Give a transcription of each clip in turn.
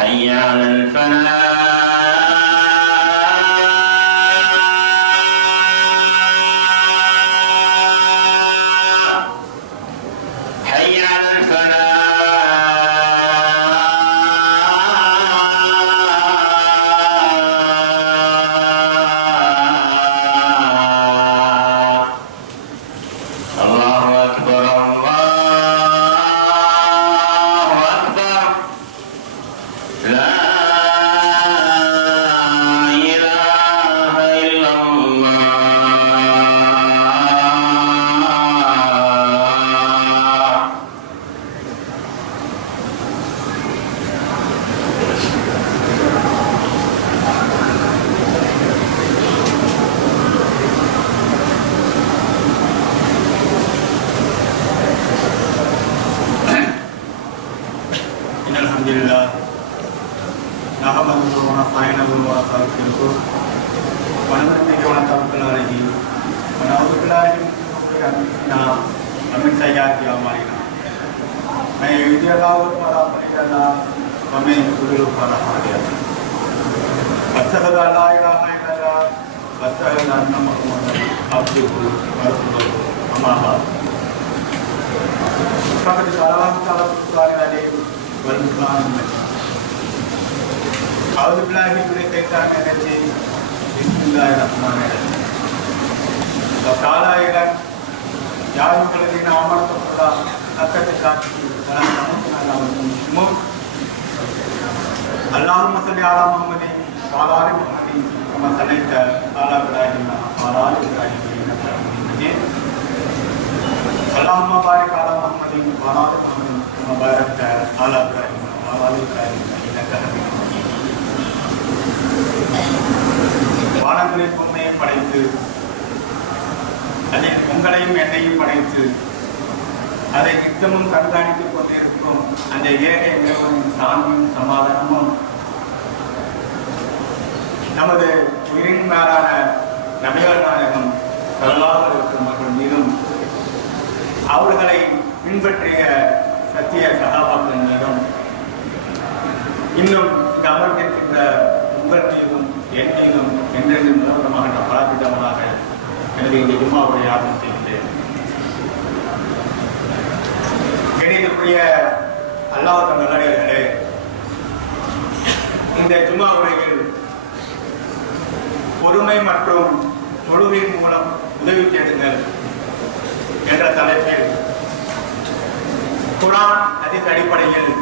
حي على الفلاح حي على الفلاح الله أكبر الله أكبر لا إله إلا الله إن الحمد لله نحمده ونستعينه ونستغفره ونؤمن به ونتوكل عليه ونعوذ بالله من شرور أنفسنا ومن سيئات أعمالنا من يهده الله فلا مضل له ومن يضلل فلا هادي له أشهد أن لا إله إلا الله وأشهد أن محمدا عبده ورسوله أما بعد فقد قال الله تعالى في القرآن العظيم والقرآن المجيد أعوذ بالله من الشيطان الرجيم بسم الله الرحمن الرحيم وقال أيضا يا أيها الذين آمنوا اتقوا الله حق تقاته ولا تموتن إلا وأنتم مسلمون اللهم صل على محمد وعلى آل محمد كما صليت على إبراهيم وعلى آل إبراهيم إنك حميد مجيد اللهم بارك على محمد وعلى آل محمد كما باركت على إبراهيم وعلى آل إبراهيم إنك حميد مجيد வானங்களின் பொம்மையை படைத்து அதில் உங்களையும் என்னையும் படைத்து அதை நித்தமும் கண்காணித்துக் கொண்டிருக்கும் அந்த ஏழை நிறுவனம் சாந்தியும் சமாதானமும் நமது உயிரின் மேலான நபிகள் நாயகம் ஸல்லல்லாஹு அலைஹி வஸல்லம் அவர்கள் மீதும் அவர்களை பின்பற்றிய சத்திய சகாபாக்கள் மீதும் இன்னும் இங்கு அமர்ந்திருக்கின்ற உங்கள் மீதும் என் மீதும் என்றென்று நிறுவனமாக பலவிதமாக எனது இந்த ஜும்மாவுடைய ஆர்வம் செய்கிறேன். கணிதக்கூடிய அல்லாஹ் நல்லடியார்களே, இந்த ஜும்மா உரையில் பொறுமை மற்றும் தொழுகை மூலம் உதவி தேடுங்கள் என்ற தலைப்பில் குர்ஆன் ஹதீஸ் அடிப்படையில்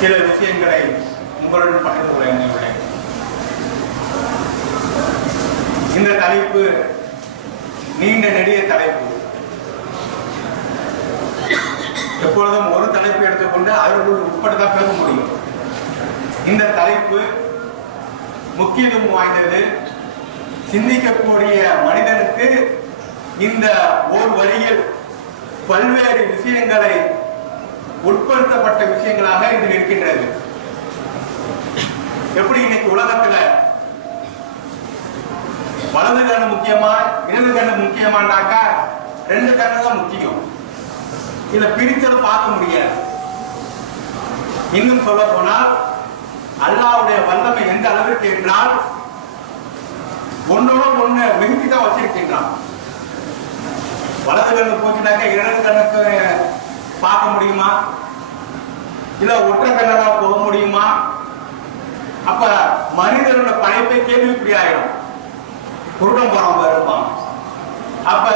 சில விஷயங்களை உங்களுடன் பகிர்ந்து கொள்ள எண்ணியுள்ளேன். இந்த தலைப்பு நீண்ட நெடிய தலைப்பு. எப்பொழுதும் ஒரு தலைப்பு எடுத்துக்கொண்டு அதற்குள் உட்பட்டுதான் பேச முடியும். இந்த தலைப்பு முக்கியத்துவம் வாய்ந்தது. சிந்திக்கக்கூடிய மனிதனுக்கு இந்த ஓர் வரியில் பல்வேறு விஷயங்களை உட்படுத்தப்பட்ட விஷயங்களாக இது இருக்கின்றது. எப்படி இன்னைக்கு உலகத்துல வலது கண்ணு முக்கியமா இடது கண்ணு முக்கியமானாக்கா ரெண்டு கண்ணு தான் முக்கியம். இதை பிரிச்சதை பார்க்க முடியாது. இன்னும் சொல்ல போனால் அல்லாஹ்வுடைய வல்லமை எந்த அளவிற்கு என்றால் ஒன்னோட ஒண்ணு மிகுத்தி தான் வச்சிருக்கின்றான். வலது கண்ணு போச்சுனாக்கா இடது கண்ணுக்கு பார்க்க முடியுமா? இல்ல ஒற்றை கண்ணால போக முடியுமா? அப்ப மனிதனோட படைப்பை கேள்விக்குறியாயிடும். குருடம் போறவங்க இருப்பான். அப்ப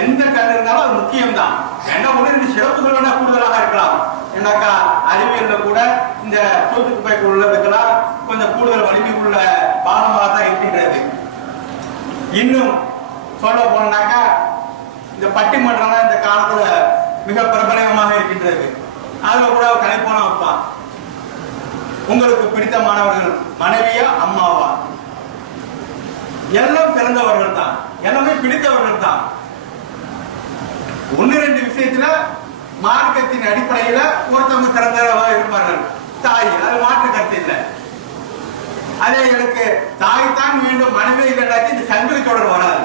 எந்த கண் இருந்தாலும் அது முக்கியம்தான். என்ன ஒண்ணு சிறப்புகள் வேணா கூடுதலாக இருக்கலாம். ஏன்னாக்கா அறிவியல்ல கூட இந்த சோத்துக்கு பைக்கு உள்ளதுக்கெல்லாம் கொஞ்சம் கூடுதல் வலிமை உள்ள பானமாக தான் இருக்கின்றது. இன்னும் சொல்ல போனாக்கா இந்த பட்டிமன்றம் இந்த காலத்துல மிக பிரபலமாக இருக்கின்றது. அதுல கூட கலைப்பான வைப்பான். உங்களுக்கு பிடித்தமானவர்கள் மனைவியா அம்மாவா? எல்லாம் பிறந்தவர்கள் தான், எல்லாமே பிடித்தவர்கள் தான். ஒன்னு ரெண்டு விஷயத்துல மார்க்கத்தின் அடிப்படையில ஒருத்தவங்க சிறந்தவர்களாக இருப்பார்கள். தாய், அது மாற்று கருத்து இல்லை. அதே எனக்கு தாய் தான் வேண்டும், மனைவி இல்லைன்னாச்சு இந்த சங்கிலி தொடர் வராது.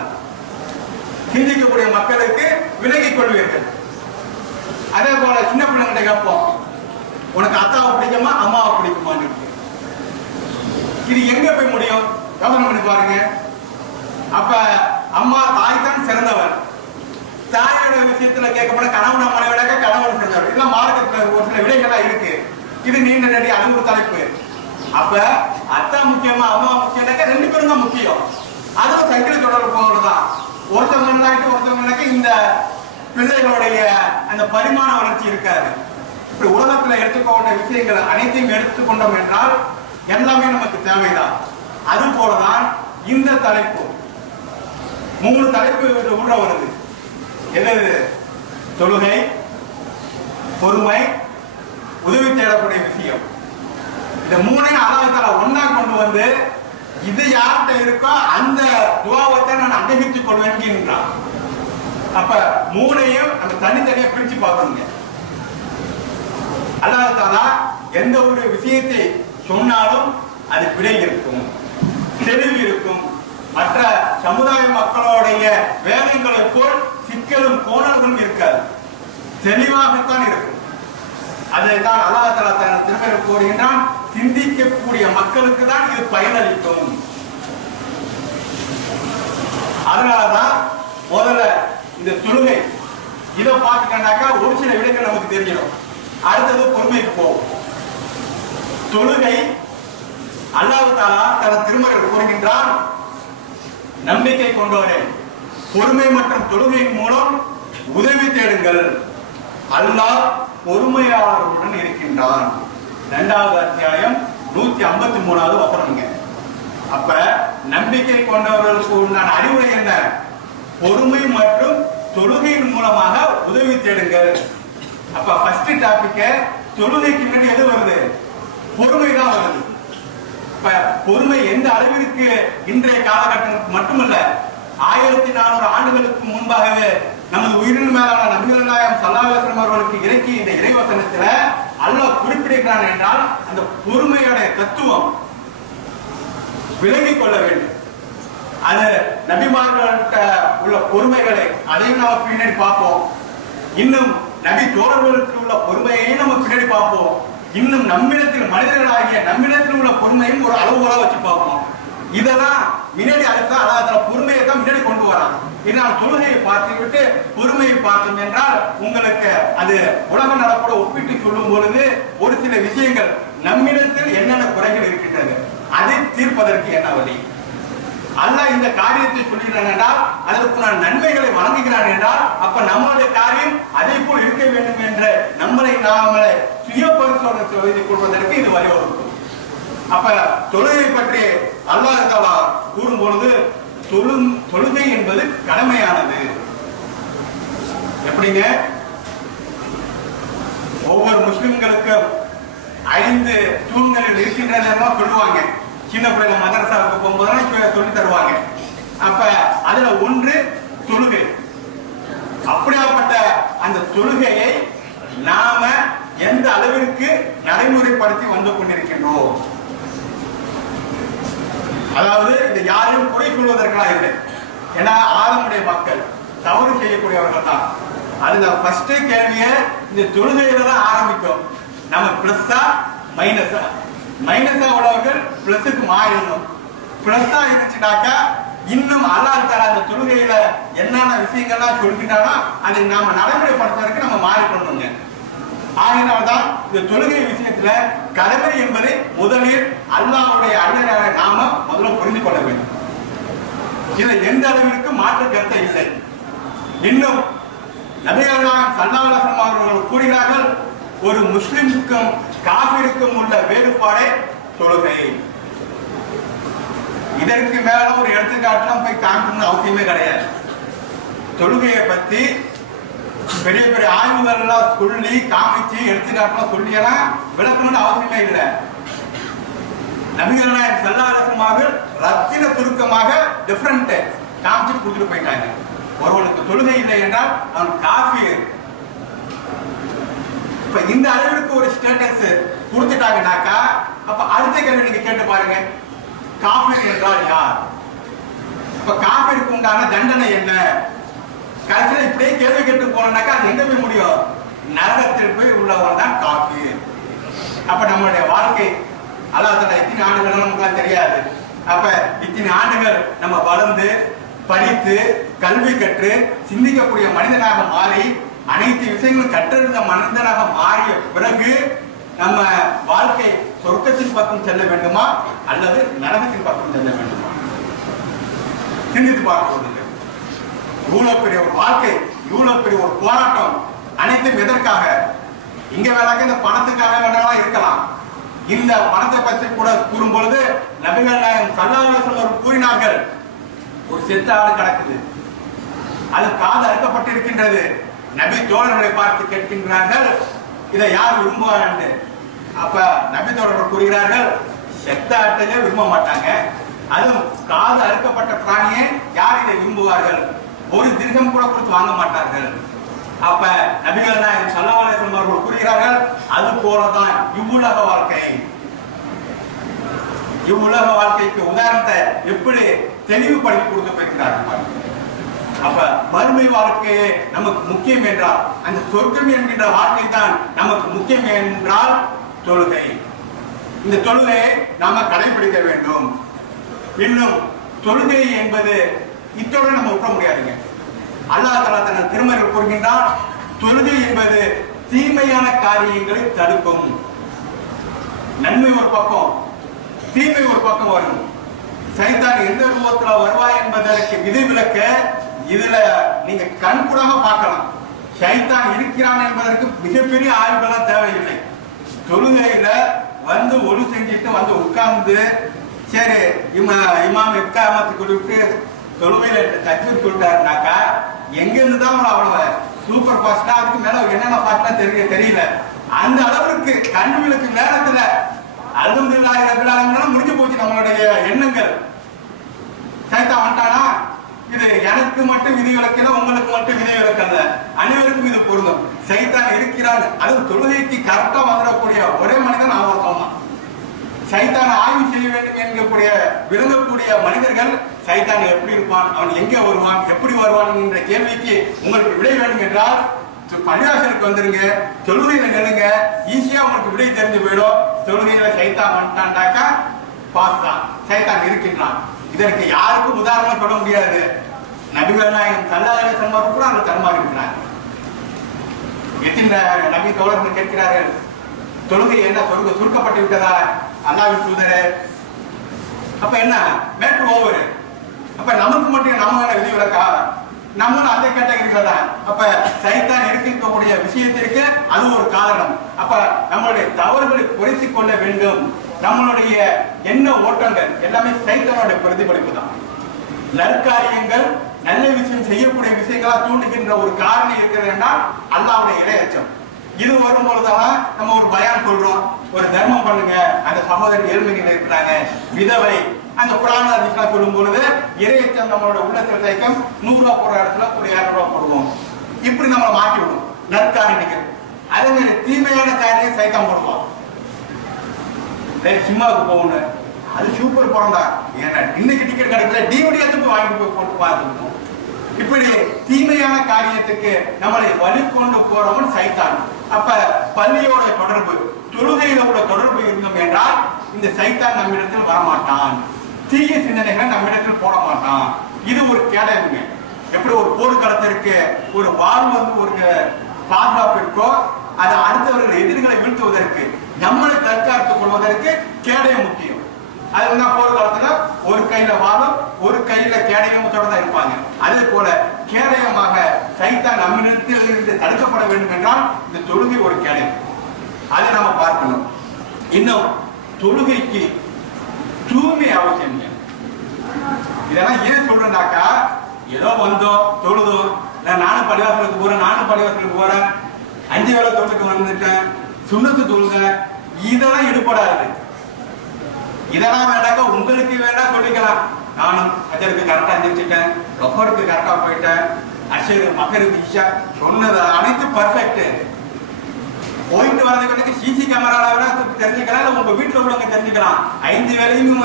சிந்திக்கக்கூடிய மக்களுக்கு விலகிக் கொள்வீர்கள். அதே போல சின்ன பிள்ளைங்கிட்ட கேட்போம், உனக்கு அத்தாவை பிடிக்குமா அம்மாவை பிடிக்குமான்னு இருக்கு. இது எங்க போய் முடியும்? யோசனை பண்ணி பாருங்க. அப்ப அம்மா தாய் தான் சிறந்தவர். தாயோட விஷயத்துல கேட்கப்பட கணவன் மனைவிட கணவன் சிறந்தவர். இதெல்லாம் மார்க்கத்துல ஒரு சில விடைகளா இருக்கு. இது நீண்ட நடி அது ஒரு தலைப்பு. அப்ப அத்தா முக்கியமா அம்மா முக்கியம், ரெண்டு பேரும் தான் முக்கியம். அதுவும் சைக்கிள் தொடர்பு போகிறதுதான். ஒருத்தவங்களுக்கு இந்த பிள்ளைகளுடைய அந்த பரிமாண வளர்ச்சி இருக்காது. இப்படி உலகத்துல எடுத்துக்கொண்ட விஷயங்கள் அனைத்தையும் எடுத்துக்கொண்டோம் என்றால் எல்லாமே நமக்கு தேவைதான். அது போலதான் இந்த தலைப்பு 3 தலைப்பு உள்ள வருது. என்னது? தொழுகை, பொறுமை, உதவி தேடக்கூடிய விஷயம். இந்த 3ஐயும் அல்லாஹ் தஆலா ஒண்ணா கொண்டு வந்து இது யார்கிட்ட இருக்கோ அந்த துஆவத்தை நான் அங்கீகரித்துக் கொள்வேன் என்கிறான். அப்ப 3ஐயும் நம்ம தனித்தனியா பிரிச்சு பார்க்கணுங்க. அல்லாஹ் தஆலா எந்த ஒரு விஷயத்தை சொன்னாலும் அது விடை இருக்கும், தெளிவு இருக்கும். மற்ற சமுதாய மக்களுடைய வேதங்களை போல் சிக்கலும் கோணல்களும் இருக்காது, தெளிவாகத்தான் இருக்கும். அதைத்தான் அல்லாஹ் தஆலா தன் திருமறையில் கூறுகின்றான், சிந்திக்கக்கூடிய மக்களுக்கு தான் இது பயனளிக்கும். அதனாலதான் முதல்ல இந்த தொழுகை இதை பார்த்துட்டாக்கா ஒரு சில விடைகள் நமக்கு தெரியும். அடுத்தது பொறுமைக்கு போகும். தொழுகை அல்லாஹ் தஆலா தன் திருமறையில் கூறுகின்றான், நம்பிக்கை கொண்டோரே பொறுமை மற்றும் தொழுகையின் மூலம் உதவி தேடுங்கள், அல்லாஹ் பொறுமையாளர்களுடன் இருக்கின்றான். 2வது அத்தியாயம் 153வது வசனம்ங்க. அப்ப நம்பிக்கை கொண்டவர்களுக்கு உண்டான அறிவுரை என்ன? பொறுமை மற்றும் தொழுகையின் மூலமாக உதவி தேடுங்கள். அப்ப ஃபர்ஸ்ட் டாபிக் தொழுகைக்கு முன்னாடி எது வருது? பொறுமை தான் வருது. இப்ப பொறுமை எந்த அளவிற்கு இன்றைய காலகட்டம் மட்டுமல்ல, 1400 ஆண்டுகளுக்கு முன்பாகவே நமது உயிரின் மேலான நபிகள் நாயகம் ஸல்லல்லாஹு அலைஹி வஸல்லம் அவர்களுக்கு இறக்கி இந்த இறைவசனத்துல அல்லாஹ் குறிப்பிடுகிறான் என்றால் அந்த பொறுமையோட தத்துவம் விளங்கிக் கொள்ள வேண்டும். அது நபிமார்கள்ட்ட உள்ள பொறுமைகளை அதையும் நாம பின்னாடி பார்ப்போம். இன்னும் நபி தோழர்களுக்கு உள்ள பொறுமையை நம்ம பின்னாடி பார்ப்போம். இன்னும் நம்மிடத்தில் மனிதர்களாகிய நம்மிடத்தில் உள்ள பொறுமையும் ஒரு அளவுகோலா வச்சு பார்ப்போம். இதெல்லாம் முன்னாடி அதுதான் அல்லாஹ் பொறுமையை தான் முன்னாடி கொண்டு வரான். இதனால் தொழுகையை பார்த்து விட்டு பொறுமையை பார்த்தோம் என்றால் உங்களுக்கு அது உலக நடப்போட ஒப்பிட்டு சொல்லும் பொழுது ஒரு சில விஷயங்கள் நம்மிடத்தில் என்னென்ன குறைகள் இருக்கின்றது அதை தீர்ப்பதற்கு என்ன வழி? அல்லாஹ் இந்த காரியத்தை சொல்கிறான் என்றால் அதற்கு நான் நன்மைகளை வழங்குகிறான் என்றால் அப்ப நம்மளுடைய காரியம் அதே போல் இருக்க வேண்டும் என்று நம்மளை நாமளே சுய பரிசோதனை செய்து கொள்வதற்கு இது வழிவகுக்கும். அப்ப தொழுகை பற்றி அல்லாஹ் தஆலா கூறும் பொழுது தொழுகை என்பது கடமையானது. எப்படிங்க? ஒவ்வொரு முஸ்லிம்களுக்கும் 5 தூண்களில் இருக்கின்றன சொல்லுவாங்க. சின்ன பிள்ளைங்க மதரசாவுக்கு போகும்போது சொல்லி தருவாங்க. அப்ப அதுல ஒன்று தொழுகை. அப்படியாப்பட்ட அந்த தொழுகையை நாம எந்த அளவிற்கு நடைமுறைப்படுத்தி வந்து கொண்டிருக்கின்றோம்? அதாவது இந்த யாரையும் குறை சொல்வதற்காக இல்லை. ஏன்னா ஆதமுடைய மக்கள் தவறு செய்யக்கூடியவர்கள் தான். அதுல ஃபர்ஸ்ட் கேள்வியை இந்த தொழுகையில தான் ஆரம்பிக்கும். நம்ம பிளஸ்ஸா மைனஸா? மைனஸா உள்ளவர்கள் பிளஸுக்கு மாறிடணும். பிளஸ்ஸா இருந்துச்சுனாக்கா இன்னும் அல்லாஹ் தஆலா அந்த தொழுகையில என்னென்ன விஷயங்கள்லாம் சொல்கின்றானோ அதை நாம நடைமுறைப்படுத்துவதற்கு நம்ம மாறிக்கொள்ளணுங்க. ஆகினால்தான் இந்த தொழுகை விஷயத்துல கடமை என்பதை முதலில் அல்லாஹ்வுடைய அருளால நாம முதல்ல புரிந்து கொள்ள வேண்டும். இதுல எந்த அளவிற்கு மாற்று கருத்தை இல்லை. இன்னும் நபிகள் நாயகம் ஸல்லல்லாஹு அலைஹி வஸல்லம் அவர்கள் கூறுகிறார்கள், ஒரு முஸ்லிமுக்கும் காஃபிருக்கும் உள்ள வேறுபாடே தொழுகை. இதற்கு மேல ஒரு எடுத்துக்காட்டுலாம் போய் காமிக்கணும்னு அவசியமே கிடையாது. தொழுகையை பத்தி பெரிய பெரிய ஆய்வுகள் எல்லாம் சொல்லி காமிச்சு எடுத்துக்காட்டுலாம் சொல்லி எல்லாம் விளக்கணும்னு அவசியமே இல்லை. நபிகள் நாயகம் ஸல்லல்லாஹு அலைஹி வஸல்லம் அவர்கள் ரத்தின சுருக்கமாக டிஃபரண்ட் காமிச்சு கொடுத்துட்டு போயிட்டாங்க. ஒருவனுக்கு தொழுகை இல்லை என்றால் அவன் காஃபிர். இப்ப இந்த அளவிற்கு ஒரு ஸ்டேட்டஸ் கொடுத்துட்டாங்கனாக்கா அப்ப அடுத்த கேள்வி நீங்க கேட்டு பாருங்க, காஃபிர் என்றால் யார்? இப்ப காஃபிருக்கு உண்டான தண்டனை என்ன? கடைசியில் இப்படியே கேள்வி கேட்டு போனாக்கா அது எங்க போய் முடியும்? நரகத்தில் போய் உள்ளவன் தான் காஃபிர். அப்ப நம்மளுடைய வாழ்க்கை அல்லாஹ் தஆலா எத்தனை ஆண்டுகள் நமக்கு தெரியாது. அப்ப இத்தனை ஆண்டுகள் நம்ம வளர்ந்து படித்து கல்வி கற்று சிந்திக்கக்கூடிய மனிதனாக மாறி அனைத்து விஷயங்களும் கற்றறிந்த மனிதனாக மாறிய பிறகு நம்ம வாழ்க்கை சொர்க்கத்தின் பக்கம் செல்ல வேண்டுமா அல்லது நரகத்தின் பக்கம் செல்ல வேண்டுமா? சிந்தித்து பார்க்க. இவ்வளவு பெரிய ஒரு வாழ்க்கை, இவ்வளவு பெரிய ஒரு போராட்டம், அனைத்தும் எதற்காக? இங்க வேலைக்கு இந்த பணத்துக்காக வேண்டாம் இருக்கலாம். இந்த பணத்தை பற்றி கூட கூறும் பொழுது நபிகள் நாயகம் ஸல்லல்லாஹு அலைஹி வஸல்லம் கூறினார்கள், ஒரு செத்த ஆடு கிடக்குது, அது காது அறுக்கப்பட்டிருக்கின்றது. நபி தோழர்களை பார்த்து கேட்கின்றார்கள், இதை யார் விரும்புவார்கள்? அப்ப நபி தோழர்கள் கூறுகிறார்கள், செத்த ஆட்டையே விரும்ப மாட்டாங்க, அதுவும் காது அறுக்கப்பட்ட பிராணியை யார் இதை விரும்புவார்கள்? ஒரு திர்கம் கூட கொடுத்து வாங்க மாட்டார்கள். அப்ப நபிகள் நாயகம் ஸல்லல்லாஹு அலைஹி வஸல்லம் அவர்கள் கூறுகிறார்கள், அது போலதான் இவ்வுலக வாழ்க்கை. இவ்வுலக வாழ்க்கைக்கு உதாரணத்தை எப்படி தெளிவுபடுத்தி கொடுத்து போயிருக்கிறார்கள். அப்ப மறுமை வாழ்க்கையே நமக்கு முக்கியம் என்றால், அந்த சொர்க்கம் என்கின்ற வாழ்க்கை தான் நமக்கு முக்கியம் என்றால் தொழுகை. இந்த தொழுகையை நாம கடைபிடிக்க வேண்டும். இன்னும் தொழுகை என்பது இத்தோடு நம்ம விட்ட முடியாதுங்க. அல்லாஹ் தஆலா தன் திருமறையில் கூறுகின்றான், தொழுகை என்பது தீமையான காரியங்களை தடுக்கும். நன்மை ஒரு பக்கம், தீமை ஒரு பக்கம் வரும். சைத்தான் எந்த ரூபத்தில் வருவாய் என்பதற்கு விதிவிலக்க இதுல நீங்க கண்கூடாக பார்க்கலாம். சைத்தான் இருக்கிறான் என்பதற்கு மிகப்பெரிய ஆய்வுகள்லாம் தேவையில்லை. தொழுகையில வந்து ஒளி செஞ்சுட்டு வந்து உட்கார்ந்து சரி இமாம் இக்காமத்து கொடுத்து தொழுகையில தக்பீர் சொல்லிட்டாருனாக்கா எங்கிருந்து தான் அவ்வளவு சூப்பர் ஃபாஸ்டா அதுக்கு மேல என்னென்ன ஃபாஸ்டா தெரியல. அந்த அளவுக்கு கண்களுக்கு நேரத்துல அல்ஹம்துலில்லாஹி ரப்பில் ஆலமீன் முடிஞ்சு போச்சு நம்மளுடைய எண்ணங்கள். சைத்தான் வந்துட்டானா இது எனக்கு மட்டும் விதிவிலக்கல, உங்களுக்கு மட்டும் விதிவிலக்கல்ல, அனைவருக்கும் இது பொருந்தும். சைத்தான் இருக்கிறான். அது தொழுகைக்கு கரெக்டா வந்துடக்கூடிய ஒரே மனிதன் அவன் தான். சைத்தான் ஆய்வு செய்ய வேண்டும் என்கக்கூடிய விரும்பக்கூடிய மனிதர்கள் சைத்தான் எப்படி இருப்பான், அவன் எங்கே வருவான், எப்படி வருவான் என்ற கேள்விக்கு உங்களுக்கு விடை வேண்டும் என்றால் பள்ளிவாசலுக்கு வந்துருங்க, தொழுகையில நெல்லுங்க, ஈஸியா உங்களுக்கு விடை தெரிஞ்சு போயிடும். தொழுகையில சைத்தான் வந்துட்டான்டாக்கா பாஸ் தான், சைத்தான் இருக்கின்றான். இதற்கு யாருக்கும் உதாரணம் சொல்ல முடியாது. நபிகள் நாயகம் ஸல்லல்லாஹு அலைஹி வஸல்லம் கூட அந்த தர்மார் இருக்கிறார். எத்தனை நபி தோழர்கள் கேட்கிறார்கள், தொழுகை என்ன சுருக்கப்பட்டு விட்டதா அல்லாஹ்வின் தூதரே? அப்ப என்ன மேட்ரு ஓவர். அப்ப நமக்கு மட்டும் நம்ம விதிவிலக்கா? நம்மளும் அந்த கேட்டகரியில தான். அப்ப சைத்தான் இருக்கக்கூடிய விஷயத்திற்கு அது ஒரு காரணம். அப்ப நம்மளுடைய தவறுகளை குறைத்துக் கொள்ள வேண்டும். நம்மளுடைய எண்ண ஓட்டங்கள் எல்லாமே சைத்தானுடைய பிரதிபலிப்பு தான். நற்காரியங்கள் நல்ல விஷயம் செய்யக்கூடிய விஷயங்களா தூண்டுகின்ற ஒரு காரணம் இருக்கிறது என்றால் அல்லாஹ்வுடைய இறையச்சம். இது வரும்பொழுதுதான் நம்ம ஒரு பயான் சொல்றோம், ஒரு தர்மம் பண்ணுங்க, அந்த சகோதரி ஏழ்மையில் இருக்கிறாங்க, விதவை, அந்த குர்ஆன் ஹதீஸ்லாம் சொல்லும் பொழுது இறையச்சம் நம்மளோட உள்ளத்தில் தைக்கும். 100 ரூபா போடுற இடத்துல ஒரு 200 ரூபா போடுவோம். இப்படி நம்மளை மாற்றி விடும் நற்காரியங்கள். அதே மாதிரி தீமையான காரியம் சைத்தான் போடுவோம். சினிமாவுக்கு போகணும், அது சூப்பர் படம் தான், ஏன்னா இன்னைக்கு டிக்கெட் கிடைக்கல, டிவிடி எடுத்து வாங்கிட்டு போய் போட்டு பார்த்துக்கணும். இப்படி தீமையான காரியத்துக்கு நம்மளை வழி கொண்டு போறவன் சைத்தான். அப்ப பள்ளியோட தொடர்பு, தொழுகையில உள்ள தொடர்பு இருந்தோம் என்றால் இந்த சைத்தான் நம்மிடத்தில் வரமாட்டான், தீய சிந்தனைகளை நம்மிடத்தில் போட மாட்டான். இது ஒரு கேடயங்க. எப்படி ஒரு போர்க்களத்திற்கு ஒரு வாள் வந்து ஒரு பாதுகாப்பிற்கோ அது அடுத்தவர்கள் எதிர்களை வீழ்த்துவதற்கு நம்மளை தற்காத்துக் கொள்வதற்கு கேடயம் முக்கியம். அது வந்து போர்க்காலத்துல ஒரு கையில வாழும் ஒரு கையில கேடயத்தோட தான் இருப்பாங்க. அதே போல கேடயமாக சைத்தான் நம்மிடத்தில் இருந்து தடுக்கப்பட வேண்டும் என்றால் இந்த தொழுகை ஒரு கேடயம். அதை நாம பார்க்கணும். இன்னும் தொழுகைக்கு தூய்மை அவசியம். இதெல்லாம் ஏன் சொல்றேன்னாக்கா, ஏதோ வந்தோம் தொழுதோம், நானும் பள்ளிவாசலுக்கு போறேன், நானும் பள்ளிவாசலுக்கு போறேன், 5 வேளை தொழுதுக்கு வந்துட்டேன், சுண்ணத்து தொழுதேன், இதெல்லாம் ஈடுபடாது. இதெல்லாம் வேண்டாக்கா உங்களுக்கு வேண்டா சொல்லிக்கலாம். நானும் அஜருக்கு கரெக்டா எந்திரிச்சிட்டேன், ரொஹருக்கு கரெக்டா போயிட்டேன், அஷரு மகருக்கு இஷா சொன்னது அனைத்து பர்ஃபெக்ட். போயிட்டு வரதுக்கு சிசி கேமரால விட தெரிஞ்சுக்கலாம், இல்ல உங்க வீட்டுல உள்ளவங்க தெரிஞ்சுக்கலாம். 5 வேளையும்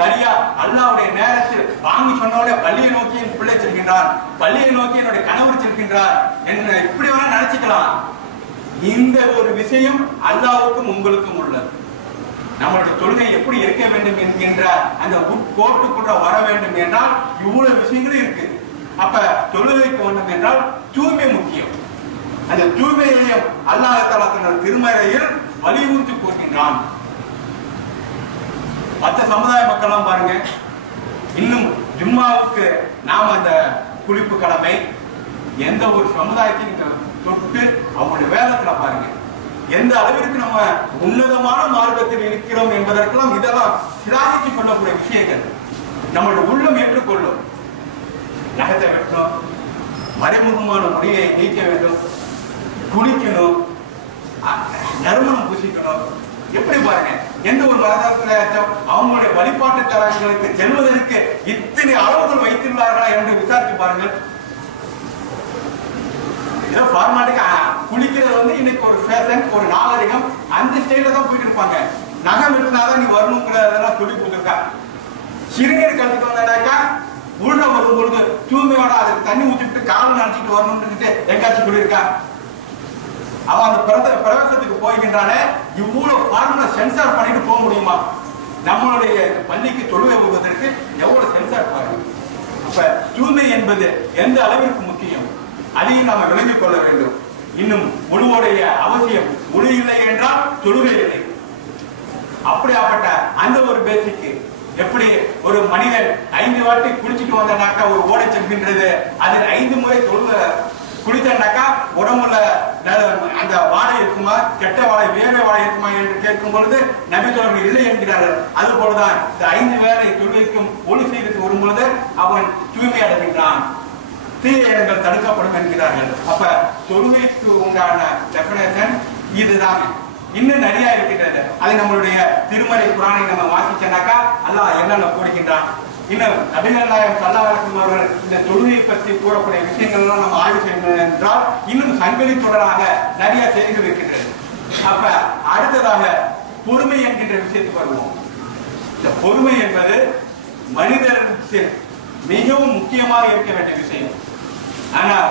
சரியா அல்லாஹ்வுடைய நேரத்தில் வாங்கி சொன்னோட பள்ளியை நோக்கி என் பிள்ளை செல்கின்றார், பள்ளியை நோக்கி என்னுடைய கணவர் செல்கின்றார் என்று இப்படி வேணா நினைச்சுக்கலாம். இந்த ஒரு விஷயம் அல்லாஹ்வுக்கும் உங்களுக்கும் உள்ளது. நம்மளுடைய தொழுகை எப்படி இருக்க வேண்டும் என்கின்ற அந்த உட்கோட்டுக்குள்ள வர வேண்டும் என்றால் இவ்வளவு விஷயங்களும் இருக்கு. அப்ப தொழுகைக்கு வேண்டும் என்றால் தூய்மை முக்கியம். அந்த தூய்மையையும் அல்லாஹ் தஆலா தனது திருமறையில் வலியுறுத்தி கூறுகின்றான். மற்ற சமுதாய மக்கள்லாம் பாருங்க, இன்னும் ஜும்மாவுக்கு நாம் அந்த குளிப்பு கடமை எந்த ஒரு சமுதாயத்தையும் தொட்டு அவங்களுடைய வேதத்துல பாருங்க எந்த அளவிற்கு நம்ம உன்னதமான மார்க்கத்தில் இருக்கிறோம் என்பதற்கெல்லாம் இதெல்லாம் சிராதிக்கு பண்ணக்கூடிய விஷயங்கள். நம்மளுடைய உள்ளம் ஏற்றுக்கொள்ளும். நகத்தை வெட்டணும், மறைமுகமான முடியை நீக்க வேண்டும், குளிக்கணும், நறுமணம் பூசிக்கணும். எப்படி பாருங்க, எந்த ஒரு மதத்துல அவங்களுடைய வழிபாட்டு தலங்களுக்கு செல்வதற்கு இத்தனை அளவுகள் வைத்துள்ளார்களா என்று விசாரித்து பாருங்கள். ஏதோ ஃபார்மாலிட்டிக்கு குளிக்கிறது வந்து இன்னைக்கு ஒரு ஃபேஷன், ஒரு நாகரிகம், அந்த ஸ்டைல தான் போயிட்டு இருப்பாங்க. நகம் வெட்டினாதான் நீ வரணுங்கிறதெல்லாம் சொல்லி கொடுத்துருக்கா. சிறுநீர் கழிச்சுட்டு வந்தாக்கா உள்ள வரும் பொழுது தூய்மையோட அதுக்கு தண்ணி ஊற்றிட்டு காலம் நினைச்சிட்டு வரணும்னு எங்காச்சும் சொல்லியிருக்கா. அவன் அந்த பிரவேசத்துக்கு போய்கின்றானே, இவ்வளவு ஃபார்முலா சென்சார் பண்ணிட்டு போக முடியுமா? நம்மளுடைய பள்ளிக்கு தொழுகை வருவதற்கு எவ்வளவு சென்சார் பாருங்க. அப்ப தூய்மை என்பது எந்த அளவிற்கு முக்கியம், அதையும் நாம விளங்கிக் கொள்ள வேண்டும். இன்னும் உணவுடைய அவசியம், உணவு இல்லை என்றால் தொழுகை இல்லை. அப்படியாப்பட்ட அந்த ஒரு பேசிக்கு எப்படி ஒரு மனிதன் 5 வாட்டி குளிச்சுட்டு வந்தாக்கா ஒரு ஓடை செல்கின்றது, அதில் 5 முறை குளித்தாக்கா உடம்புல அந்த வாடை இருக்குமா, கெட்ட வாடை, வேர்வை வாடை இருக்குமா என்று கேட்கும் பொழுது நபி தோழர்கள் இல்லை என்கிறார்கள். அது போலதான் இந்த 5 வேளை தொழுகைக்கும் ஒளி செய்து வரும் பொழுது அவன் தூய்மை அடைகின்றான், தீய எண்ணங்கள் தடுக்கப்படும் என்கிறார்கள். அப்ப தொழுகைக்கு உண்டான டெபினேஷன் இதுதான். இன்னும் நிறைய இருக்கின்றது. அதை நம்மளுடைய திருமறை குர்ஆனை நம்ம வாசிச்சனாக்கா அல்லாஹ் என்னென்ன கூறுகின்றான். இன்னும் நபிகள் நாயகம் ஸல்லல்லாஹு அலைஹி வஸல்லம் அவர்கள் இந்த தொழுகை பற்றி கூறக்கூடிய விஷயங்கள் எல்லாம் நம்ம ஆய்வு செய்யணும் என்றால் இன்னும் சங்கிலி தொடராக நிறைய செய்திகள் இருக்கின்றது. அப்ப அடுத்ததாக பொறுமை என்கின்ற விஷயத்துக்கு வருவோம். இந்த பொறுமை என்பது மனிதனுக்கு மிகவும் முக்கியமாக இருக்க வேண்டிய விஷயம். ஆனால்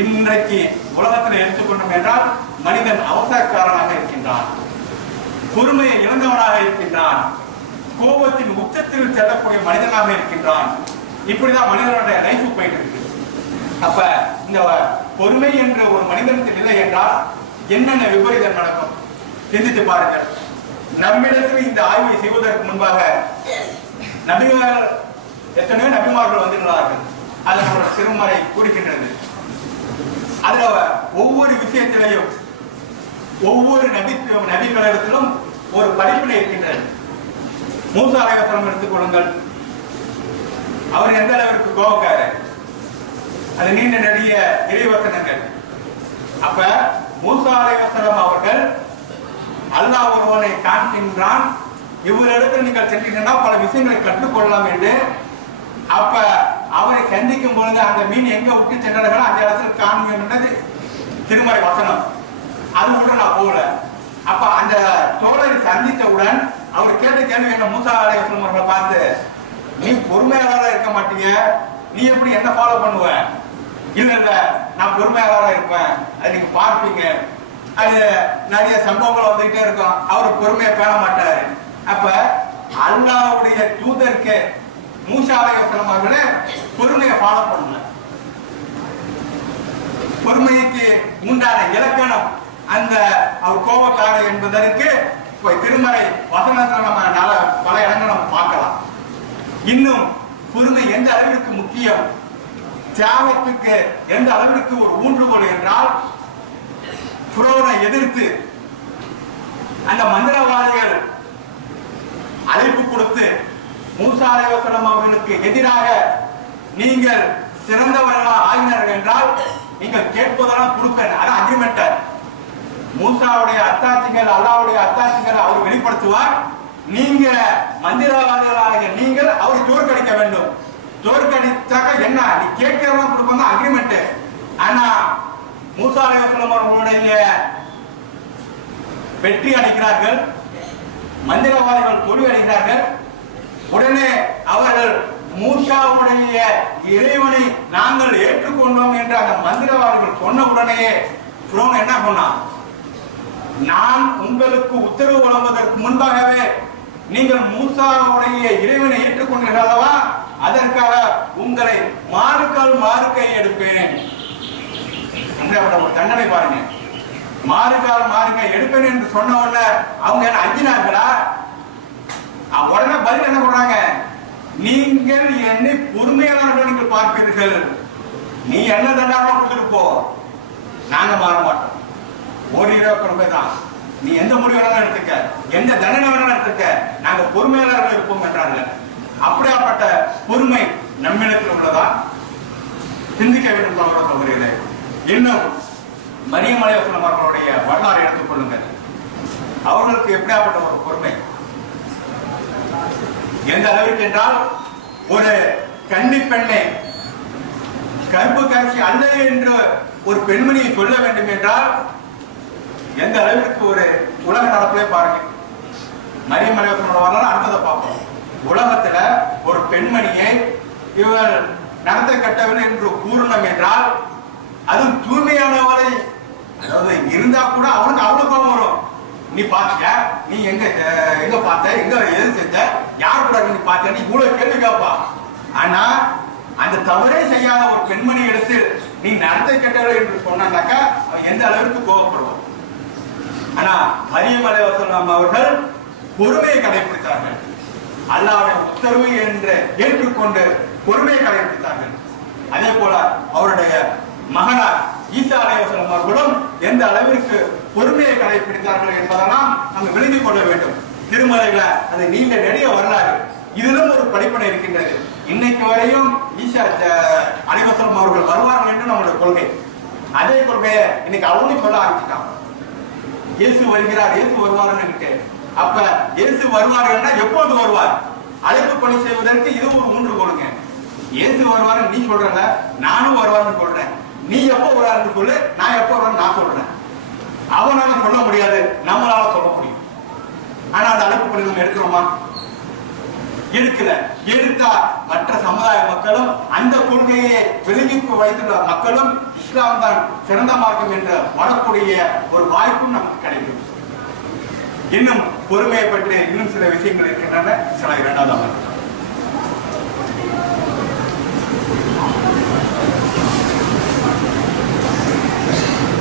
இன்றைக்கு உலகத்தில் எடுத்துக்கொண்டோம் என்றால் மனிதன் அவசரக்காரனாக இருக்கின்றான், பொறுமையை இழந்தவனாக இருக்கின்றான், கோபத்தின் உச்சத்தில் செல்லக்கூடிய மனிதனாக இருக்கின்றான். இப்படிதான் மனிதனுடைய லைஃப் போயிட்டு இருக்கு. அப்ப இந்த பொறுமை என்ற ஒரு மனிதனுக்கு நிலை என்றால் என்னென்ன விபரீதம் நடக்கும் சிந்தித்து பாருங்கள். நம்மிடத்தில் இந்த ஆய்வை செய்வதற்கு முன்பாக நபிகள் எத்தனையோ நபிமார்கள் வந்துள்ளார்கள். அது நம்மளோட திருமறை கூறுகின்றது. அதுல ஒவ்வொரு விஷயத்திலையும் ஒவ்வொரு நபிகளிடத்திலும் ஒரு படிப்பினை இருக்கின்றது. மூசா அலைஹிஸ்ஸலாம் எடுத்துக்கொள்ளுங்கள். அவர் எந்த அளவிற்கு கோபக்காரர், அது நீண்ட நெடிய இறைவசனங்கள். அப்ப மூசா அலைஹிஸ்ஸலாம் அவர்கள் அல்லாஹ் ஒருவனை காண்கின்றான், இவரிடத்தில் நீங்கள் சென்றீங்கன்னா பல விஷயங்களை கற்றுக்கொள்ளலாம் என்று. அப்ப அவரை சந்திக்கும் பொழுது அந்த மீன் எங்க விட்டு சென்றார்களோ அந்த இடத்துல காணுங்கன்றது திருமறை வசனம். அது கூட நான் போகல. அப்ப அந்த தோழரை சந்தித்தவுடன் அவர் கேட்ட கேள்வி என்ன, மூசா அலைஹிஸ்ஸலாம் அவர்களை பார்த்து, நீ பொறுமையாளராக இருக்க மாட்டீங்க, நீ எப்படி என்ன ஃபாலோ பண்ணுவ? இல்ல நான் பொறுமையாளராக இருப்பேன், அது நீங்க பார்ப்பீங்க. அது நிறைய சம்பவங்கள் வந்துகிட்டே இருக்கும். அவர் பொறுமையை பேண மாட்டாரு. அப்ப அல்லாஹ்வுடைய தூதருக்கு மூசா அலைஹிஸ்ஸலாம் அவர்களே பொறுமையை ஃபாலோ பண்ணல. பொறுமைக்கு உண்டான இலக்கணம் அந்த அவர் கோபக்காரர் என்பதற்கு திருமறை வசனத்தை நம்ம பல இடங்கள் நம்ம பார்க்கலாம். இன்னும் பொறுமை எந்த அளவிற்கு முக்கியம், தியாகத்துக்கு எந்த அளவிற்கு ஒரு ஊன்றுகோல் என்றால், ஃபிரௌனை எதிர்த்து அந்த மந்திரவாதிகள் அழைப்பு கொடுத்து மூசா அலைஹிஸ்ஸலாம் அவர்களுக்கு எதிராக நீங்கள் சிறந்தவர்களா ஆகினார்கள் என்றால் நீங்கள் கேட்பதெல்லாம் கொடுப்பேன், அதான் அக்ரிமெண்ட். மூசாவுடைய அத்தாட்சிகள், அல்லாஹ்வுடைய அத்தாட்சிகளை அவர் வெளிப்படுத்துவார். நீங்க மந்திரவாதிகளாக நீங்கள் அவரை தோற்கடிக்க வேண்டும். தோற்கடித்தாக்க என்ன, நீ கேட்கிறவங்க கொடுப்பாங்க, அக்ரிமெண்ட். ஆனா மூசா அலைஹிஸ்ஸலாம் அவர்களுடைய வெற்றி அடைகிறார்கள், மந்திரவாதிகள் தோல்வி அடைகிறார்கள். உடனே அவர்கள் மூசாவுடைய இறைவனை நாங்கள் ஏற்றுக்கொண்டோம் என்று அந்த மந்திரவாதிகள் சொன்ன உடனே ஃபிரௌன் என்ன பண்ணான், நான் உங்களுக்கு உத்தரவு வழங்குவதற்கு முன்பாகவே நீங்கள் மூசாவுடைய இறைவனை ஏற்றுக்கொண்டீர்கள் அல்லவா, அதற்காக உங்களை மாறுக்கை எடுப்பேன். ஒரு தண்டனை பாருங்க. மாறுகை எடுப்பேன் என்று சொன்ன உடனே அவங்க என்ன அஞ்சினார்களா? உடனே பதில் என்ன சொல்றாங்க? நீங்கள் என்னை பொறுமையாளர்கள் நீங்கள் பார்ப்பீர்கள். நீ என்ன தண்டனை கொடுத்துட்டு போ, நாங்க மாற மாட்டோம். ஒரு பொறுமை தான். நீ எந்த முடிவு வேணாலும் எடுத்துக்க, எந்த தண்டனை வேணாலும் எடுத்துக்க, நாங்க பொறுமையாளர்கள் இருப்போம் என்றார்கள். அப்படியாப்பட்ட பொறுமை நம்மிடத்தில் உள்ளதா? சிந்திக்க வேண்டும் சகோதரர்களே. இன்னும் மரியம் அலைஹிஸ்ஸலாம் அவர்களுடைய வரலாறு எடுத்துக் கொள்ளுங்கள். அவர்களுக்கு எப்படியாப்பட்ட ஒரு பொறுமை, எந்த அளவிற்கு என்றால், ஒரு கன்னி பெண்ணை கருப்பு கட்சி அல்ல என்று ஒரு பெண்மணியை சொல்ல வேண்டும் என்றால் எந்த அளவிற்கு ஒரு உலக நடப்பிலே பாருங்க. மரியம் அலைஹிஸ்ஸலாம் வரலாறு அடுத்ததை பார்ப்போம். உலகத்துல ஒரு பெண்மணியை இவர் நடத்த கட்டவில்லை என்று கூறணும் என்றால் அது தூய்மையானவரை, அதாவது இருந்தா கூட அவனுக்கு அவ்வளவு கோபம் வரும். நீ பாத்தியா, நீ எங்க பார்த்த, எங்க எது செஞ்ச, யார் கூட நீ பார்த்த, நீ இவ்வளவு கேள்வி கேட்பா. ஆனா அந்த தவறே செய்யாத ஒரு பெண்மணி எடுத்து நீ நடத்த கட்டவில்லை என்று சொன்னாக்கா அவன் எந்த அளவிற்கு கோபப்படுவான். ஆனா மரியம் அலைஹிஸ்ஸலாம் அவர்கள் பொறுமையை கடைபிடித்தார்கள். அல்லாஹ்வுடைய உத்தரவு என்று ஏற்றுக்கொண்டு பொறுமையை கடைபிடித்தார்கள். அதே போல அவருடைய மகனார் ஈசா அலைஹிஸ்ஸலாம் அவர்களும் எந்த அளவிற்கு பொறுமையை கடைபிடித்தார்கள் என்பதெல்லாம் நாம் விளங்கிக் கொள்ள வேண்டும். திருமலையில அது நீண்ட நெடிய வரலாறு. இதிலும் ஒரு படிப்பனை இருக்கின்றது. இன்னைக்கு வரையும் ஈசா அலைஹிஸ்ஸலாம் அவர்கள் வருவார்கள் என்று நம்முடைய கொள்கை. அதே கொள்கையை இன்னைக்கு அவனும் சொல்ல ஆரம்பிச்சிட்டான். இயேசு வருகிறார், இயேசு வருவார்னு. அப்ப இயேசு வருவார்கள்னா எப்போது வருவார்? அழைப்பு பணி செய்வதற்கு இது ஒரு ஊன்று கொடுங்க. இயேசு வருவார் நீ சொல்றல, நானும் வருவார்னு சொல்றேன். நீ எப்போ வருவார்னு சொல்லு, நான் எப்போ வருவார்னு நான் சொல்றேன். அவனால சொல்ல முடியாது, நம்மளால சொல்ல முடியும். ஆனா அந்த அழைப்பு பணி நம்ம எடுக்கிறோமா? எடுக்கல. எடுத்தா மற்ற சமுதாய மக்களும் அந்த கொள்கையை விலகிப்பு வைத்துள்ள மக்களும் இஸ்லாம் தான் சிறந்த மார்க்கம் என்று வரக்கூடிய ஒரு வாய்ப்பும் நமக்கு கிடைக்கும். இன்னும் பொறுமையை பற்றி இன்னும் சில விஷயங்கள் இருக்கின்றன. சில இரண்டாவது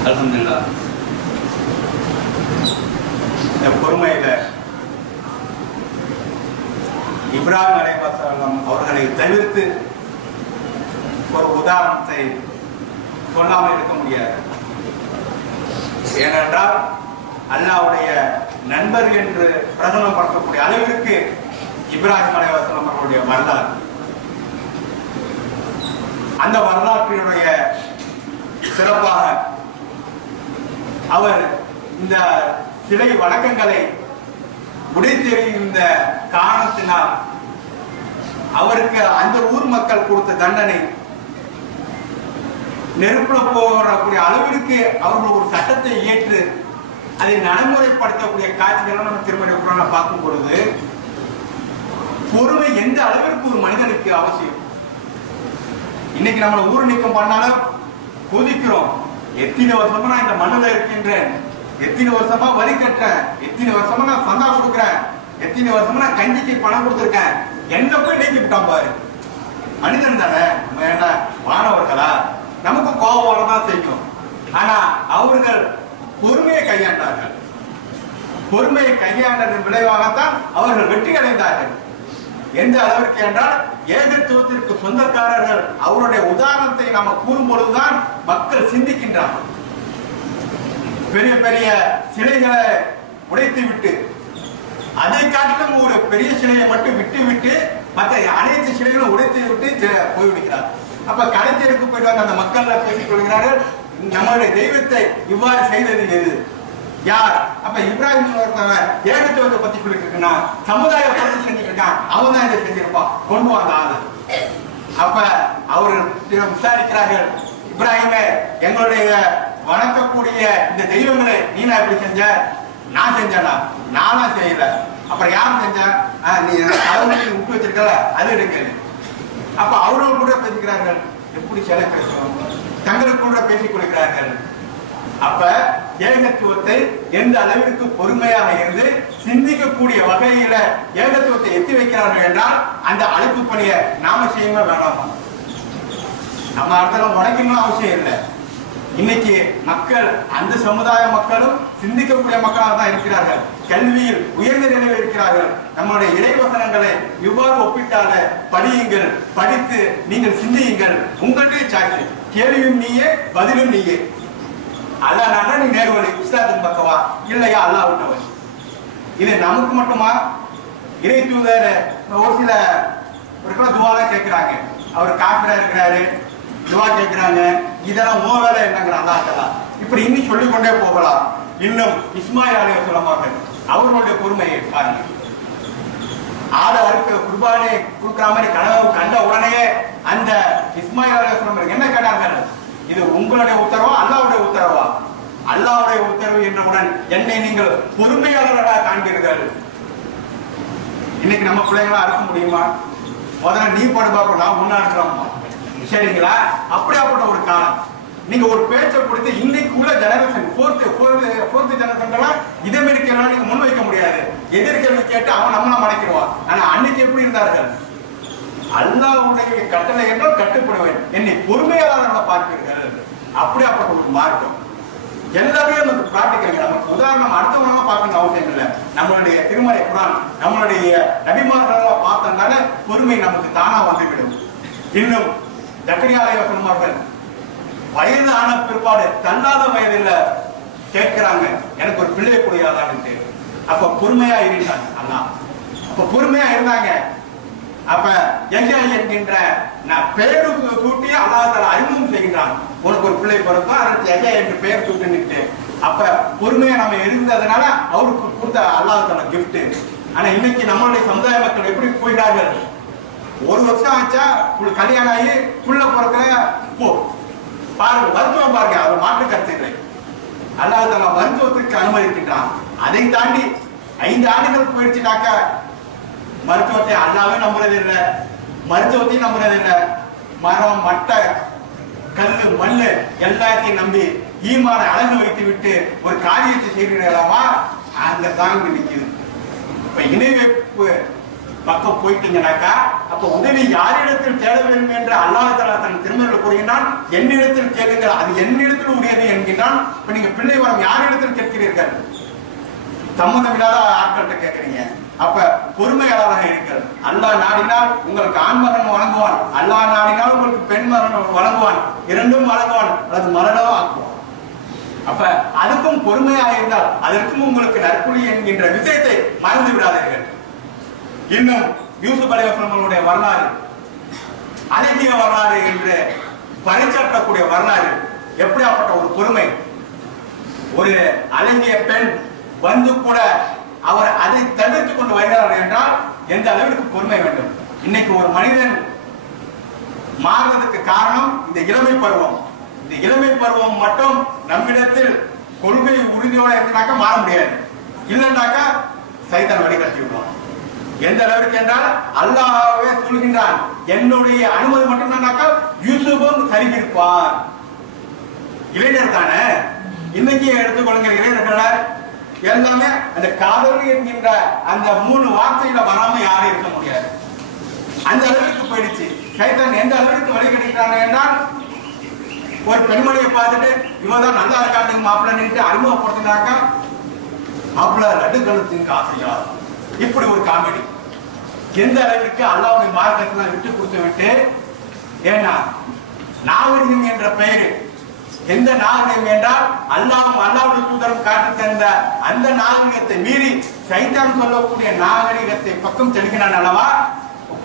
அல்ஹம்துலில்லாஹ். இந்த பொறுமையில இப்ராஹிம் அலைஹிஸ்ஸலாம் அவர்களை தவிர்த்து ஒரு உதாரணத்தை சொல்லாமல் இருக்க முடியாது. ஏனென்றால் அல்லாஹ்வுடைய நண்பர் என்று பிரகடனப்படுத்தக்கூடிய அளவிற்கு இப்ராஹிம் அலைஹிஸ்ஸலாம் அவர்களுடைய வரலாறு, அந்த வரலாற்றினுடைய சிறப்பாக அவர் இந்த சிலை வணக்கங்களை உடைத்தெறிந்த காரணத்தினால் அவருக்கு அந்த ஊர் மக்கள் கொடுத்த தண்டனை நெருப்புல போகக்கூடிய அளவிற்கு அவர்கள் ஒரு சட்டத்தை ஏற்று அதை நடைமுறைப்படுத்தக்கூடிய காட்சிகளை நம்ம திருமண பார்க்கும் பொழுது பொறுமை எந்த அளவிற்கு ஒரு மனிதனுக்கு அவசியம். இன்னைக்கு நம்மளை ஊர் நீக்கம் பண்ணாலும் கொதிக்கிறோம். எத்தனை வருஷமா நான் இந்த மண்ணில் இருக்கின்றேன், எத்தனை வருஷமா வரி கட்டுறேன், எத்தனை வருஷமா நான் சந்தா கொடுக்குறேன், எத்தனை வருஷமா நான் கஞ்சிக்கு பணம் கொடுத்துருக்கேன், என்ன போய் நீக்கி விட்டான் பாரு. மனிதன் தானே, நம்ம என்ன மாணவர்களா? நமக்கு கோபம் வரதான் செய்யும். ஆனா அவர்கள் பொறுமையை கையாண்டார்கள். பொறுமையை கையாண்டதன் விளைவாகத்தான் அவர்கள் வெற்றி அடைந்தார்கள். எந்த அளவிற்கு என்றால் ஏகத்துவத்திற்கு சொந்தக்காரர்கள் அவருடைய உதாரணத்தை நாம கூறும் பொழுதுதான் மக்கள் சிந்திக்கின்றார்கள். பெரிய பெரிய சிலைகளை உடைத்து விட்டு அதை காட்டிலும் ஒரு பெரிய சிலையை மட்டும் விட்டு மற்ற அனைத்து சிலைகளும் உடைத்து விட்டு போய்விடுகிறார். அப்ப கடைத்தெருக்கு போயிட்டு வந்த அந்த மக்கள் பேசிக் கொள்கிறார்கள், நம்மளுடைய தெய்வத்தை இவ்வாறு செய்தது எது, யார்? அப்ப இப்ராஹிம் ஒருத்தவன் ஏகத்துவத்தை பத்தி சொல்லிட்டு இருக்கா, சமுதாய பொறுத்து செஞ்சுட்டு இருக்கான், அவன் தான் இதை செஞ்சிருப்பான், கொண்டு வந்த ஆளு. அப்ப அவர்கள் விசாரிக்கிறார்கள், இப்ராஹிமே எங்களுடைய வணக்கக்கூடிய இந்த தெய்வங்களை நீனா எப்படி செஞ்ச? நான் செஞ்சேனா? நானா செய்யல. அப்புறம் யார் செஞ்ச? நீ கடவுளுக்கு விட்டு வச்சிருக்கல, அது எடுக்க. அப்ப அவர்கள் கூட பேசிக்கிறார்கள், எப்படி சிலை பேசுவோம், தங்களுக்கு கூட பேசிக் கொள்கிறார்கள். அப்ப ஏகத்துவத்தை எந்த அளவிற்கு பொறுமையாக இருந்து சிந்திக்கக்கூடிய வகையில ஏகத்துவத்தை எத்தி வைக்கிறார்கள் என்றால் அந்த அழைப்பு பணியை நாம செய்யுமா வேணாமா? நம்ம இடத்துல உடைக்கணும் அவசியம் இல்லை. இன்னைக்கு மக்கள் அந்த சமுதாய மக்களும் சிந்திக்கக்கூடிய மக்களாக தான் இருக்கிறார்கள். கல்வியில் உயர்ந்த நிலையில் இருக்கிறார்கள். நம்மளுடைய இறைவசனங்களை இவ்வாறு ஒப்பிட்டால படியுங்கள், படித்து நீங்கள் சிந்தியுங்கள். உங்களுடைய சாட்சி, கேள்வியும் நீயே, பதிலும் நீயே. அல்லா நீ நேர்வழி இஸ்லாத்தின் பக்கவா, இல்லையா அல்லா விட்டவன். இது நமக்கு மட்டுமா? இறை தூதர் ஒரு சில துவாதான் கேட்கிறாங்க. அவர் காப்பிரா இருக்கிறாரு, துவா கேட்கிறாங்க. இதெல்லாம் ஓ வேலை என்னங்கிறான் அல்லாஹ். இப்படி இன்னும் சொல்லிக்கொண்டே போகலாம். இன்னும் இஸ்மாயில் அலைஹிஸ்ஸலாம் அவர்களுடைய பொறுமையை பாருங்க. ஆடவருக்கு குர்பானி கொடுக்குற மாதிரி கனவு கண்ட உடனே அந்த இஸ்மாயில் அலைஹிஸ்ஸலாம் என்ன கேட்டார்கள்? இது உங்களுடைய உத்தரவா அல்லாஹ்வுடைய உத்தரவா? அல்லாஹ்வுடைய உத்தரவு என்றவுடன் என்னை நீங்கள் பொறுமையாளர்களாக காண்பீர்கள். இன்னைக்கு நம்ம பிள்ளைங்களா இருக்க முடியுமா? முதல்ல நீ படு பார்ப்போம், நான் முன்னாடி சரிங்களா? அப்படியாப்பட்ட ஒரு காலம். நீங்க ஒரு பேச்சை கொடுத்து இன்னைக்கு உள்ள ஜெனரேஷன் ஃபோர்த் ஜெனரேஷன் இதே மாதிரி கேள்வி நீங்க முன் வைக்க முடியாது. எதிர்கேள்வி கேட்டு அவன் நம்மள மறைக்கிறான். ஆனா அன்னைக்கு எப்படி இருந்தார்கள்? அல்லாஹ்வுடைய கட்டளை என்றால் கட்டுப்படுவேன், என்னை பொறுமையாளராக பார்ப்பீர்கள். அப்படியாப்பட்ட ஒரு மார்க்கம் எல்லாமே நமக்கு பிராக்டிக்கல். நமக்கு உதாரணம் அடுத்தவங்க பார்க்கணும் அவசியம் இல்லை. நம்மளுடைய திருமலை குரான், நம்மளுடைய நபிமார்களெல்லாம் பார்த்தோம்னால பொறுமை நமக்கு தானா வந்துவிடும். இன்னும் ஜக்கரியா அலைஹிஸ்ஸலாம் அவர்கள் வயது ஆன பிற்பாடு தள்ளாத வயதில் கேட்கிறாங்க, எனக்கு ஒரு பிள்ளை கூடியாதான்னு. அப்ப பொறுமையா இருந்தாங்க அல்லாஹ். அப்ப பொறுமையா இருந்தாங்க. அப்ப எங்க என்கின்ற பெயரு சூட்டி அல்லாஹ் அறிமுகம் செய்கின்றான். உனக்கு ஒரு பிள்ளை பிறக்கும், அதற்கு எங்க என்று பெயர் சூட்டிட்டு. அப்ப பொறுமையா நம்ம இருந்ததுனால அவருக்கு கொடுத்த அல்லாஹ் கிஃப்ட். ஆனா இன்னைக்கு நம்மளுடைய சமுதாய மக்கள் எப்படி போயிட்டார்கள்? ஒரு வருஷம் ஆச்சா கல்யாணம் ஆகி புள்ள பிறக்கிற போ பாருங்க, மருத்துவம் பாருங்க, அவர் மாற்று கருத்து இல்லை. அல்லாஹ் மருத்துவத்துக்கு அனுமதிக்கின்றான். அதை தாண்டி 5 ஆண்டுகள் போயிடுச்சுனாக்க மருத்துவத்தை அல்லாவே நம்புறது இல்லை, மருத்துவத்தையும் நம்புறது இல்லை. மரம், மட்டை, கல்லு, மண்ணு எல்லாத்தையும் நம்பி ஈமான அழகு வைத்து விட்டு ஒரு காரியத்தை செய்கிறீர்களாமா? அங்க தாங்கி நிற்குது. இப்ப இணை வைப்பு பக்கம் போயிட்டீங்கன்னாக்கா அப்ப உதவி யாரிடத்தில் தேட வேண்டும் என்று அல்லாஹ் தஆலா தன் திருமறையில் கூறுகின்றான். என்னிடத்தில் கேளுங்கள், அது என்னிடத்தில் உரியது என்கின்றான். இப்ப நீங்க பிள்ளை வரம் யாரிடத்தில் கேட்கிறீர்கள்? சம்மந்தமில்லாத ஆட்கள்கிட்ட கேட்கிறீங்க. அப்ப பொறுமையாளராக இருக்கிறது. அல்லாஹ் நாடினால் உங்களுக்கு ஆண் மகன் வழங்குவான், அல்லாஹ் நாடினால் உங்களுக்கு பெண் மகன் வழங்குவான், இரண்டும் வழங்குவான், அல்லது மரணம் ஆக்குவான். அப்ப அதுக்கும் பொறுமையாக இருந்தால் அதற்கும் உங்களுக்கு நற்குழி என்கின்ற விஷயத்தை மறந்து விடாதீர்கள். இன்னும் யூசுப் அலைஹிஸ்ஸலாமுடைய வரலாறு அழகிய வரலாறு என்று பரிசாற்றக்கூடிய வரலாறு. எப்படியாப்பட்ட ஒரு பொறுமை! ஒரு அழகிய பெண் வந்து கூட அவர் அதை தவிர்த்து கொண்டு வருகிறார் என்றால் எந்த அளவிற்கு பொறுமை வேண்டும். இன்னைக்கு ஒரு மனிதன் மாறுவதற்கு காரணம் இந்த இளமை பருவம். இந்த இளமை பருவம் மட்டும் நம்மிடத்தில் கொள்கை உறுதியோட இருந்தாக்கா மாற முடியாது. இல்லைன்னாக்கா சைத்தான் வழிகாட்டி விடுவான். எந்த அளவிற்கு என்றால் அல்லாஹ்வே சொல்கின்றான், என்னுடைய அனுமதி மட்டும்தானாக்கா யூசுஃபும் கருகிருப்பார். இளைஞர் தானே, இன்னைக்கு எடுத்துக்கொள்ளுங்க. இளைஞர்கள் எல்லாமே அந்த காதல் என்கின்ற அந்த 3 வார்த்தையில வராம யாரும் இருக்க முடியாது. அந்த அளவிற்கு போயிடுச்சு. சைத்தான் எந்த அளவிற்கு வழி கிடைக்கிறாங்க என்றால் ஒரு பெண்மணியை பார்த்துட்டு இவதான் நல்லா இருக்காங்க மாப்பிள்ள நின்று அறிமுகப்படுத்தினாக்கா மாப்பிள்ள லட்டு கழுத்துக்கு ஆசையா, இப்படி ஒரு காமெடி. எந்த அளவிற்கு அல்லாஹ்வுடைய மார்க்கத்தை விட்டு கொடுத்து விட்டு, ஏன்னா நாகரிகம் என்ற பெயர் எந்த நாகரிகம் என்றால் அல்லாஹ்வுடைய தூதரும் காட்டி தந்த அந்த நாகரிகத்தை மீறி சைத்தான் சொல்லக்கூடிய நாகரிகத்தை பக்கம் செல்கிறான் அல்லவா?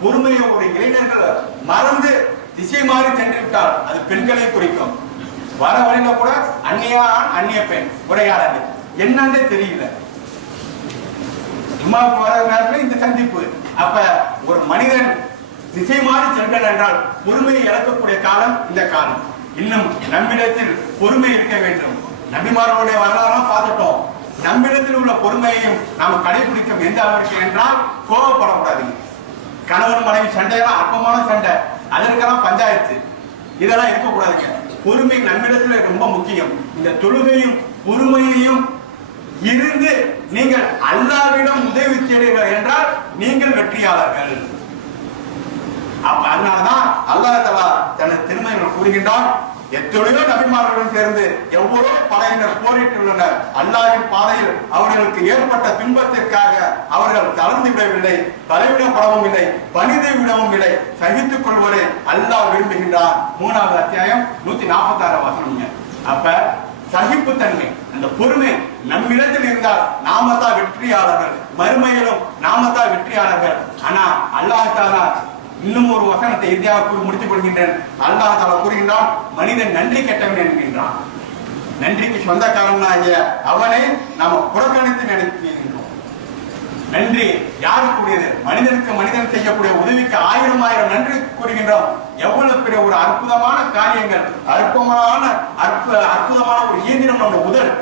பொறுமையோட இளைஞர்கள் மறந்து திசை மாறி சென்று விட்டால் அது பெண்களை குறிக்கும். வர வழியில கூட அந்நிய ஆண் அந்நிய பெண் உரையாடல் என்னன்னே தெரியல. சும்மா போற நேரத்தில் இந்த சந்திப்பு. அப்ப ஒரு மனிதன் திசை மாறி சென்றான் என்றால் பொறுமையை இழக்கக்கூடிய காலம் இந்த காலம். இன்னும் நம்மிடத்தில் பொறுமை இருக்க வேண்டும். நபிமார்களுடைய வரலாறுலாம் பார்த்துட்டோம். நம்மிடத்தில் உள்ள பொறுமையையும் நாம் கடைபிடிக்கும் எந்த அளவிற்கு என்றால் கோபப்படக்கூடாது. கணவன் மனைவி சண்டையெல்லாம் அற்பமான சண்டை, அதற்கெல்லாம் பஞ்சாயத்து, இதெல்லாம் இருக்கக்கூடாதுங்க. பொறுமை நம்மிடத்துல ரொம்ப முக்கியம். இந்த தொழுகையும் பொறுமையையும் இருந்து நீங்கள் அல்லாஹ்விடம் உதவி தேடுங்கள் என்றால் நீங்கள் வெற்றியாளர்கள். அப்ப அதனாலதான் அல்லாஹ் தஆலா தனது திருமறையில் கூறுகின்றான், எத்தனையோ நபிமார்களுடன் சேர்ந்து எவ்வளோ படையினர் போரிட்டுள்ளனர். அல்லாஹ்வின் பாதையில் அவர்களுக்கு ஏற்பட்ட துன்பத்திற்காக அவர்கள் தளர்ந்து விடவில்லை, பலவீனப்படவும் இல்லை, பணிந்து விடவும் இல்லை, சகித்துக் கொள்வதை அல்லாஹ் விரும்புகின்றான். 3வது அத்தியாயம் 146 வசனம். அப்ப சகிப்புத்தன்மை, அந்த பொறுமை நம்மிடத்தில் இருந்தால் நாமத்தான் வெற்றியாளர்கள், மறுமையிலும் நாமத்தான் வெற்றியாளர்கள். ஆனா அல்லாஹ் தஆலா இன்னும் ஒரு வசனத்தை இந்தியாவுக்கு முடித்துக் கொள்கின்றேன். அல்லாஹ் தஆலா கூறுகின்றான், மனிதன் நன்றி கெட்டவன் என்கின்றான். நன்றிக்கு சொந்தக்காரனாகிய அவனை நாம புறக்கணித்து நினைக்கின்றோம். நன்றி யாருக்குரியது? மனிதனுக்கு மனிதன் செய்யக்கூடிய உதவிக்கு 1000 நன்றி கூறுகின்றோம். எவ்வளவு பெரிய ஒரு அற்புதமான காரியங்கள், அற்புதமான ஒரு இயந்திரம் நம்ம உடல்,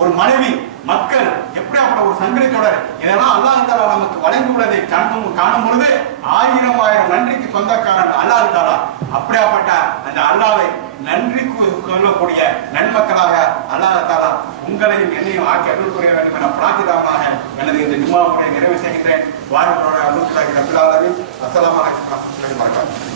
ஒரு மனைவி, மக்கள், எப்படியாப்பட்ட ஒரு சங்கிலி தொடர், இதெல்லாம் அல்லாஹ் தஆலா நமக்கு வழங்கியுள்ளதை காணும் பொழுது 1000 நன்றிக்கு சொந்தக்காரன் அல்லாஹ் தஆலா. அப்படியாப்பட்ட அந்த அல்லாஹ்வை நன்றி கொள்ளக்கூடிய நன்மக்களாக அல்லாஹ் தஆலா உங்களையும் என்னையும் ஆக்கி அருள் புரிய வேண்டும் என பிரார்த்திதமாக எனது இந்த ஜும்மா முறையை நிறைவு செய்கின்றேன். வாருங்களோட அல்லாஹ் ரப்பில் ஆலமீன். அஸ்ஸலாமு அலைக்கும் வரஹ்மத்துல்லாஹி வபரகாத்துஹு.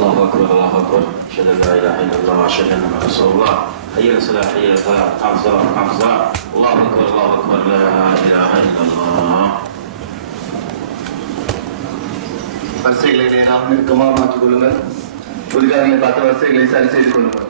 الله أكبر الله أكبر أشهد أن لا إله إلا الله وأشهد أن محمدا رسول الله حي على الصلاة حي على الفلاح قام الصلاة قام الصلاة الله أكبر لا إله إلا الله. வரிசைகளை நாம் நெருக்கமாக மாற்றிக் கொள்ளுங்கள். தொழிலாளர்களை பார்த்த வரிசைகளை சரி செய்து கொள்ளுங்கள்.